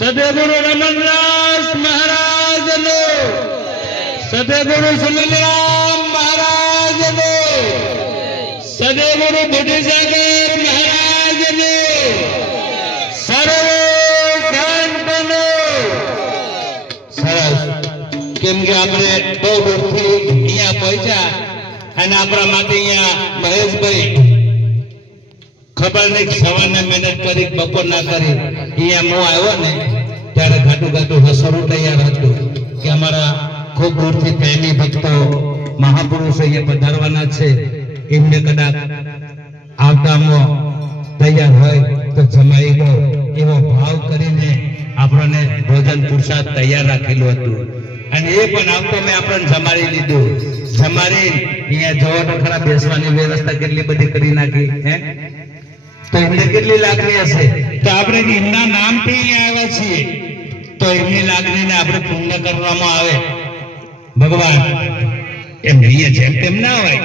સદગુરુ રમણદાસ મહારાજનો, સદગુરુ સુનિલરામ મહારાજનો, સદગુરુ બુદ્ધિસાગર મહારાજનો, સર્વે સંતનો. સરસ. કેમ કે આપણે બહુ દૂરથી અહીંયા પહોંચ્યા અને આપણા માટે અહીંયા મહેશભાઈ ખબર નહીં સવારના મહેનત કરી બપોર ના કરી અહીંયા હું આવ્યો ને ત્યારે ઘાટું ઘાટું હસવાનું તૈયાર હતું કે અમારા ખૂબ દૂરથી પ્રેમી ભક્તો મહાપુરુષો અહીંયા પધારવાના છે, એમને કદાચ આવતામાં તૈયાર હોય તો જમાઈ ગયો એવો ભાવ કરીને આપણને ભોજન પુરસાદ તૈયાર રાખેલું હતું અને એ પણ આવતો મેં આપણને જમાડી લીધું. જમાડી અહીંયા જવો તો ખરા બેસવાની વ્યવસ્થા કેટલી બધી કરી નાખી હે, તો એમને કેટલી લાગણી હશે. તો આપણે એમના નામથી અહીંયા આવ્યા છીએ તો એમની લાગણીને આપણે પૂર્ણ કરવામાં આવે. ભગવાન એમ અહીંયા જેમ તેમ ના હોય.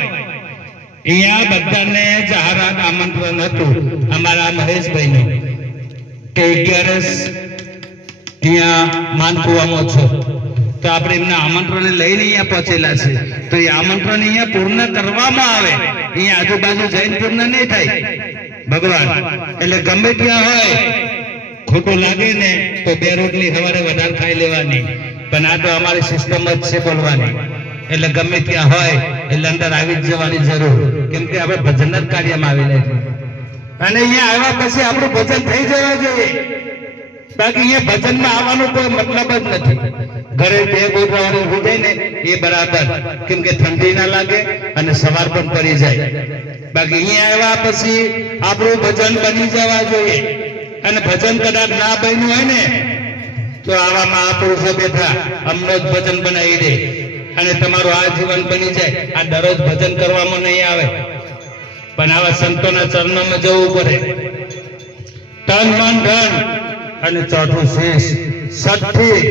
અહીંયા બધાને જાહેરાત આમંત્રણ હતું અમારા મહેશભાઈનું કે 11 અહીંયા માનકુવામાં છો તો આપણે એમના આમંત્રણને લઈને અહીંયા પહોંચેલા છે તો એ આમંત્રણ અહીંયા પૂર્ણ કરવામાં આવે. અહીંયા આજુબાજુ જઈને પૂર્ણ નહીં થાય ભગવાન. એટલે ગમે ત્યાં હોય ખોટું લાગે ને તો 2 રોટલી સવારે વધારે ખાઈ લેવાની, પણ આ તો અમારી સિસ્ટમ જ છે બોલવાની. એટલે ગમે ત્યાં હોય એટલે અંદર આવી જ જવાની જરૂર, કેમ કે આપણે ભજનના જ કાર્યમાં આવેલા છીએ અને અહીંયા આવ્યા પછી આપણું ભજન થઈ જવા જોઈએ. બાકી અહીંયા ભજનમાં આવવાનો કોઈ મતલબ જ નથી. ઘરે 2 ગોઠવવાનું થઈ જાય ને એ બરાબર, કેમ કે ઠંડી ના લાગે અને સવાર પણ પડી જાય. બાકી અહીંયા આવ્યા પછી આપણું ભજન બની જવા જોઈએ અને ભજન કદાચ ના બન્યું હોય ને તો આવા મહાપુરુષો બેઠા અમને જ ભજન બનાવી દે અને તમારું આ જીવન બની જાય. આ દરરોજ ભજન કરવામાં નહીં આવે, પણ આવા સંતોના ચરણોમાં જવું પડે. તન મન ધન અને ચોથું શીશ સતથી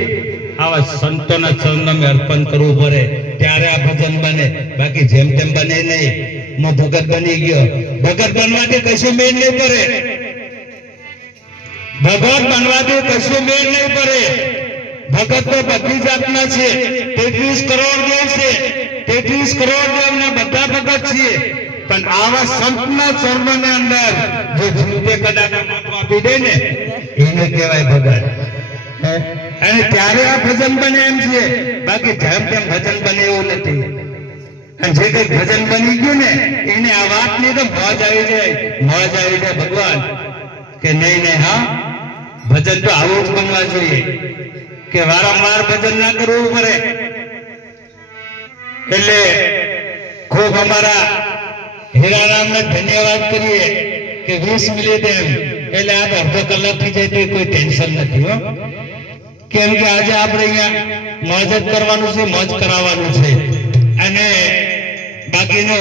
આવા સંતોના ચરણોમાં અર્પણ કરવું પડે, ત્યારે આ ભજન બને. બાકી જેમ તેમ બને નહીં. હું ભગત બની ગયો, ભગત બનવાથી કશું મેળ નહીં પડે. ભગત બનવાથી કશું મેળ નહીં પડે. ભગત તો બધી જાતના છે. 33 કરોડ દેવ છે, 33 કરોડ દેવના બધા ભગત છીએ, પણ આવા સંતના ચરણોની અંદર જે જીવતે કદાચ આપી દે ને એને કહેવાય ભગત. અને ત્યારે આ ભજન બને એમ છે, બાકી જેમ તેમ ભજન બને એવું નથી. અને જે કઈ ભજન બની ગયું ને એને આ વાતની તો મોજ આવી જાય, મોજ આવી જાય ભગવાન કે નહીં નહીં હા ભજન તો આવું જ બનવા જોઈએ કે વારંવાર ભજન ના કરવું પડે. એટલે ખૂબ અમારા હીરારામને ધન્યવાદ કરીએ કે 20 મિનિટ એમ એટલે આ અડધો કલાક થઈ જાય તો કોઈ ટેન્શન નથી હો. કેમ કે આજે આપણે અહીંયા મોજ જ કરવાનું છે, મોજ કરાવવાનું છે. અને બાકીનો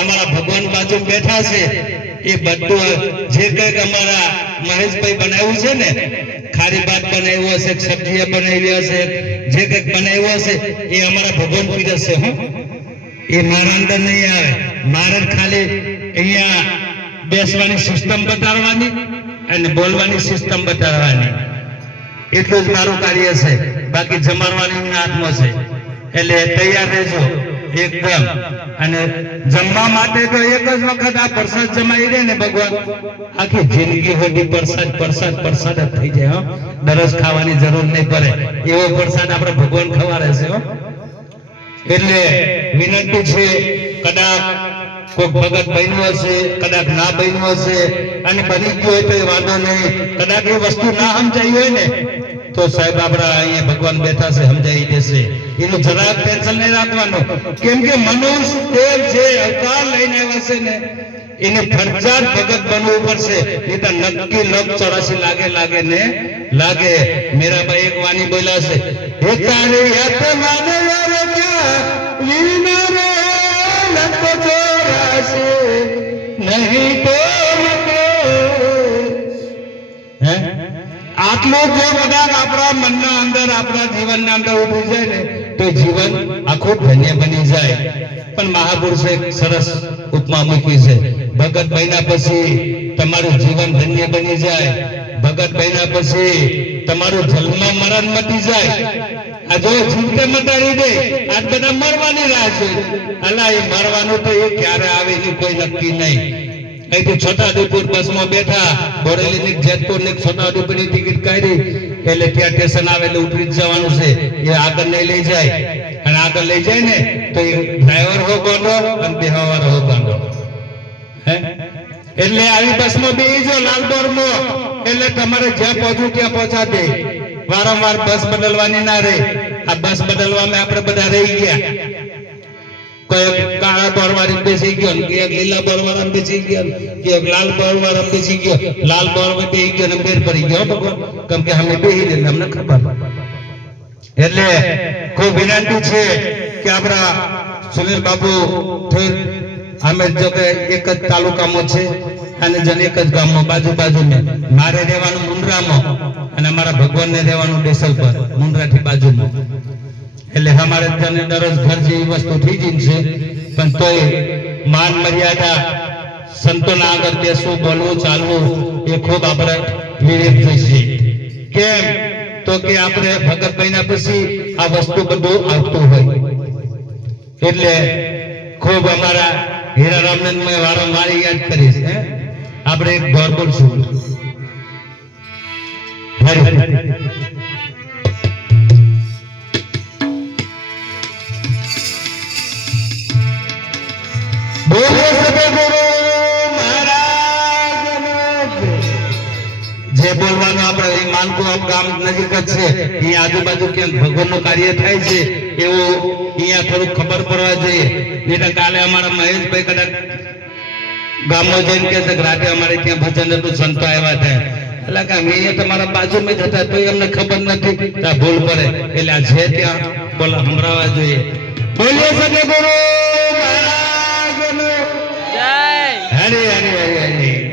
અમારા ભગવાન બાજુ બેઠા છે એ બધું જે કંઈક અમારા મહેશભાઈ બનાવ્યું છે ને, ખારી ભાત બનાવ્યું હશે, સબ્જી બનાવી હશે, જે કંઈક બનાવ્યું હશે એ અમારા ભગવાન પીરસશે હો. એ મારા અંદર નહીં આવે. મારે ખાલી અહીંયા બેસવાની સિસ્ટમ બતાડવાની અને બોલવાની સિસ્ટમ બતાડવાની, એટલું જ મારું કાર્ય છે. બાકી જમાડવાની હાથમાં છે. એટલે તૈયાર રહેજો એકદમ. અને જમવા માટે તો એક જ વખત આ પ્રસાદ જમાઈ દે ને ભગવાન આખી જિંદગી હોતી પ્રસાદ પ્રસાદ પ્રસાદ જ થઈ જાય હો. દરરોજ ખાવાની જરૂર નહીં પડે એવો પ્રસાદ આપણે ભગવાન ખવાડે છે હો. એટલે વિનંતી છે, કદાચ કોઈ ભગત બન્યું હશે, કદાચ ના બન્યું હશે અને બની ગયું હોય તો એ વાંધો નહીં. કદાચ એ વસ્તુ ના સમજાઈ હોય ને તો સાહેબ આપણા અહીંયા ભગવાન બેઠા છે, સમજાવી દેશે. એનું જરાક ટેન્શન નહીં રાખવાનું, કેમ કે મનુષ્ય દેવ જે અવતાર લઈને આવ્યા છે ને એને ફરજિયાત ભગત બનવું પડશે. નહીં તો નક્કી લગ 84 લાગે ને લાગે. મીરાબાઈ એક વાણી બોલ્યા છે, હે તારી હાથ માને આવે ક્યાં વિના રે લગ 84 નહીં તો હે. આટલું જો કદાચ આપણા મનના અંદર આપણા જીવનના અંદર ઉભું જાય ને તો જીવન આખું ધન્ય બની જાય. પણ મહાપુરુષે એક સરસ ઉપમા મૂકી છે, ભગત બન્યા પછી તમારું જીવન ધન્ય બની જાય. ભગત બન્યા પછી તમારું જન્મ મરણ મટી જાય આ જો જીવતે મટાડી દે આજ બધા મરવાની રાહ છે અલા એ મરવાનું તો એ ક્યારે આવે એનું કોઈ નક્કી નહીં અહીંથી છોટાઉદેપુર બસમાં બેઠા બોરેલી ની જેતપુર ની છોટાઉદેપુર ની ટિકિટ કાઢી એટલે ત્યાં સ્ટેશન આવે એટલે ઉતરી જવાનું છે એ આગળ નહીં લઈ જાય અને આગળ લઈ જાય ને તો એ ડ્રાઈવર હો ગાંડો અને બેહવાવાળો હો ગાંડો હે એટલે આવી બસમાં બેસજો લાલબોરમાં એટલે તમારે જ્યાં પહોંચવું ત્યાં પહોંચા દે વારંવાર બસ બદલવાની ના રહે આ બસ બદલવામાં આપણે બધા રહી ગયા કોઈ કાળા બોરવાળી બેસી ગયો કે એક લીલા બોરવાળા બેસી ગયો કે એક લાલ બોરવાળા બેસી ગયો લાલ બોરવાળા બેસી ગયો ને બેર પડી ગયો ભગવાન કેમ કે અમે બેસી દે અમને ખબર એટલે ખૂબ વિનંતી છે કે આપણા સુનિલ બાબુ અમે જો કે એક જ તાલુકામાં છે અને જન એક જ ગામમાં બાજુ બાજુમાં મારે રહેવાનું મુંદ્રામાં અને અમારા ભગવાનને રહેવાનું ડેસલ પર મુંદ્રાથી બાજુમાં એટલે અમારે તને દરરોજ ઘર જેવી વસ્તુ થઈ જ છે પણ તોય માન મર્યાદા સંતોના આગળ બેસવું બોલવું ચાલવું એ ખૂબ આપણે વિવેક જશે કેમ તો કે આપણે ભગતભાઈના પછી આ વસ્તુ બધું આવતું હોય એટલે ખૂબ અમારા હીરારામનંદ મેં વારંવાર યાદ કરીશ આપણે એક ગોર બોલશું જે બોલવાનું આપણે માનકું ગામ નજીક જ છે એ આજુબાજુ ક્યાંક ભગવાનનું કાર્ય થાય છે એવું અહીંયા થોડુંક ખબર પડવા જોઈએ નહીં તો કાલે અમારા મહેશભાઈ કદાચ ગામમાં જઈને કે છે રાતે અમારે ત્યાં ભજન હતું સંતો આવ્યા હતા એટલે કે અમે અહીંયા તમારા બાજુમાં જ હતા તો અમને ખબર નથી ત્યાં ભૂલ પડે એટલે આ છે ત્યાં બોલ સંભળાવવા જોઈએ બોલીએ સકે ગુરુ મહારાજનો જય હરે હરે હરે હરે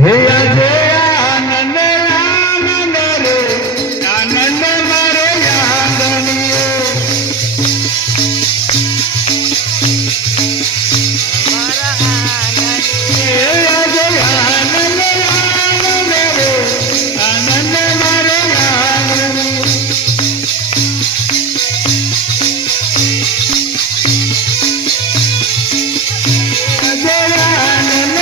હે આજે આનંદ આનંદ રે આનંદ મારે યાદનીઓ મારા આનંદ હે આજે આનંદ આનંદ રે આનંદ મારે યાદનીઓ આજે આનંદ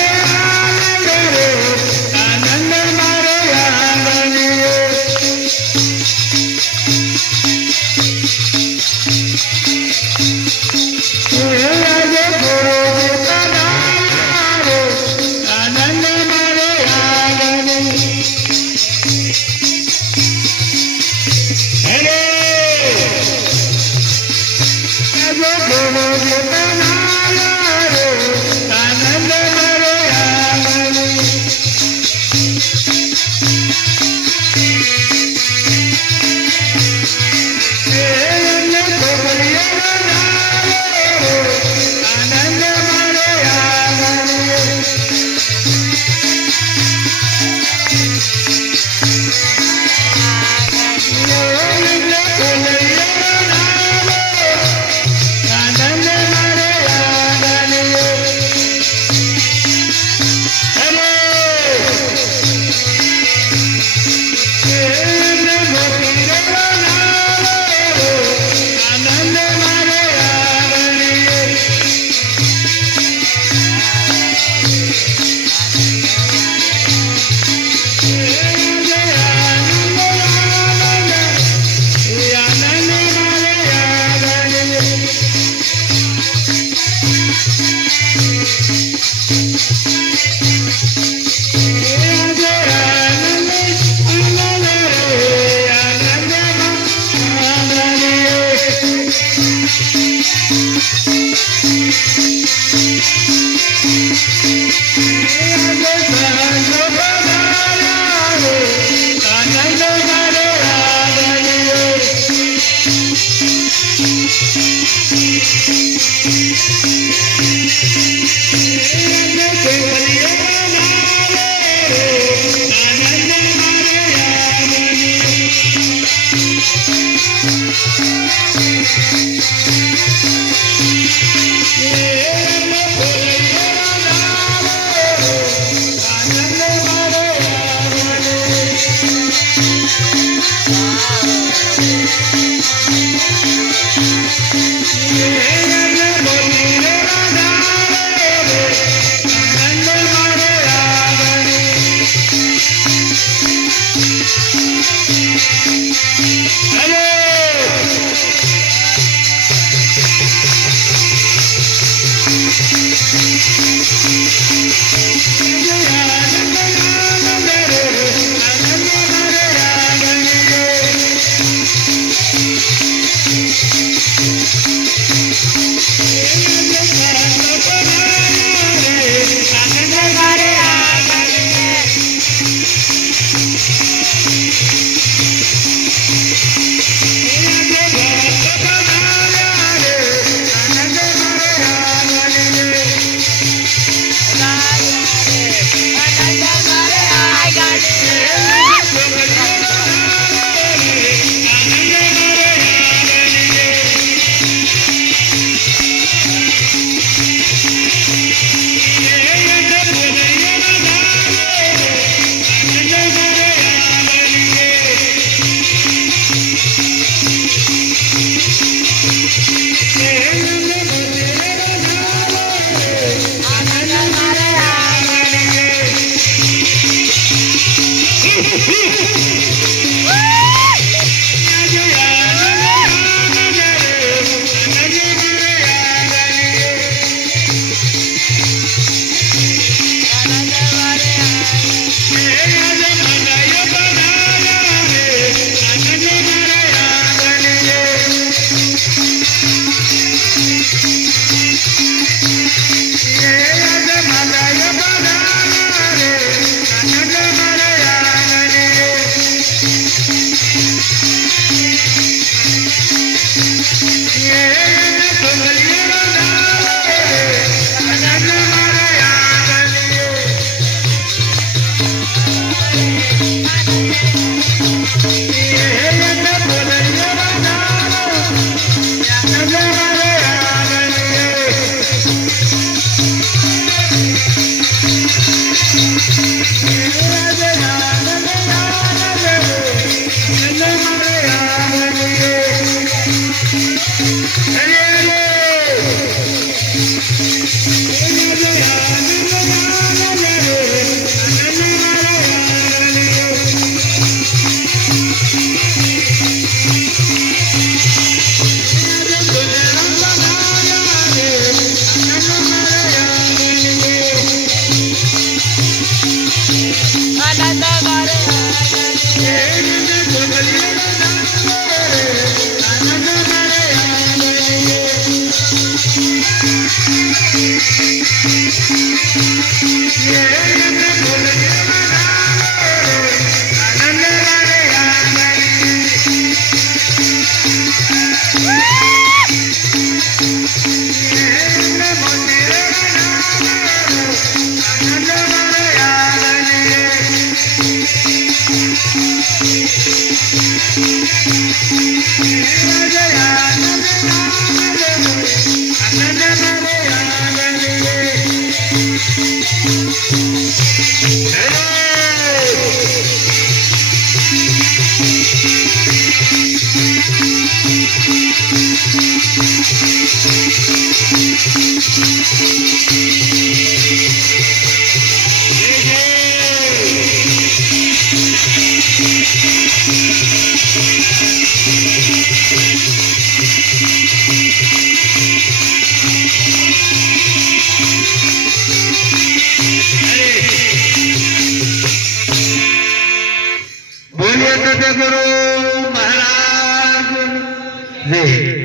સદગુરુ મહારાજ જય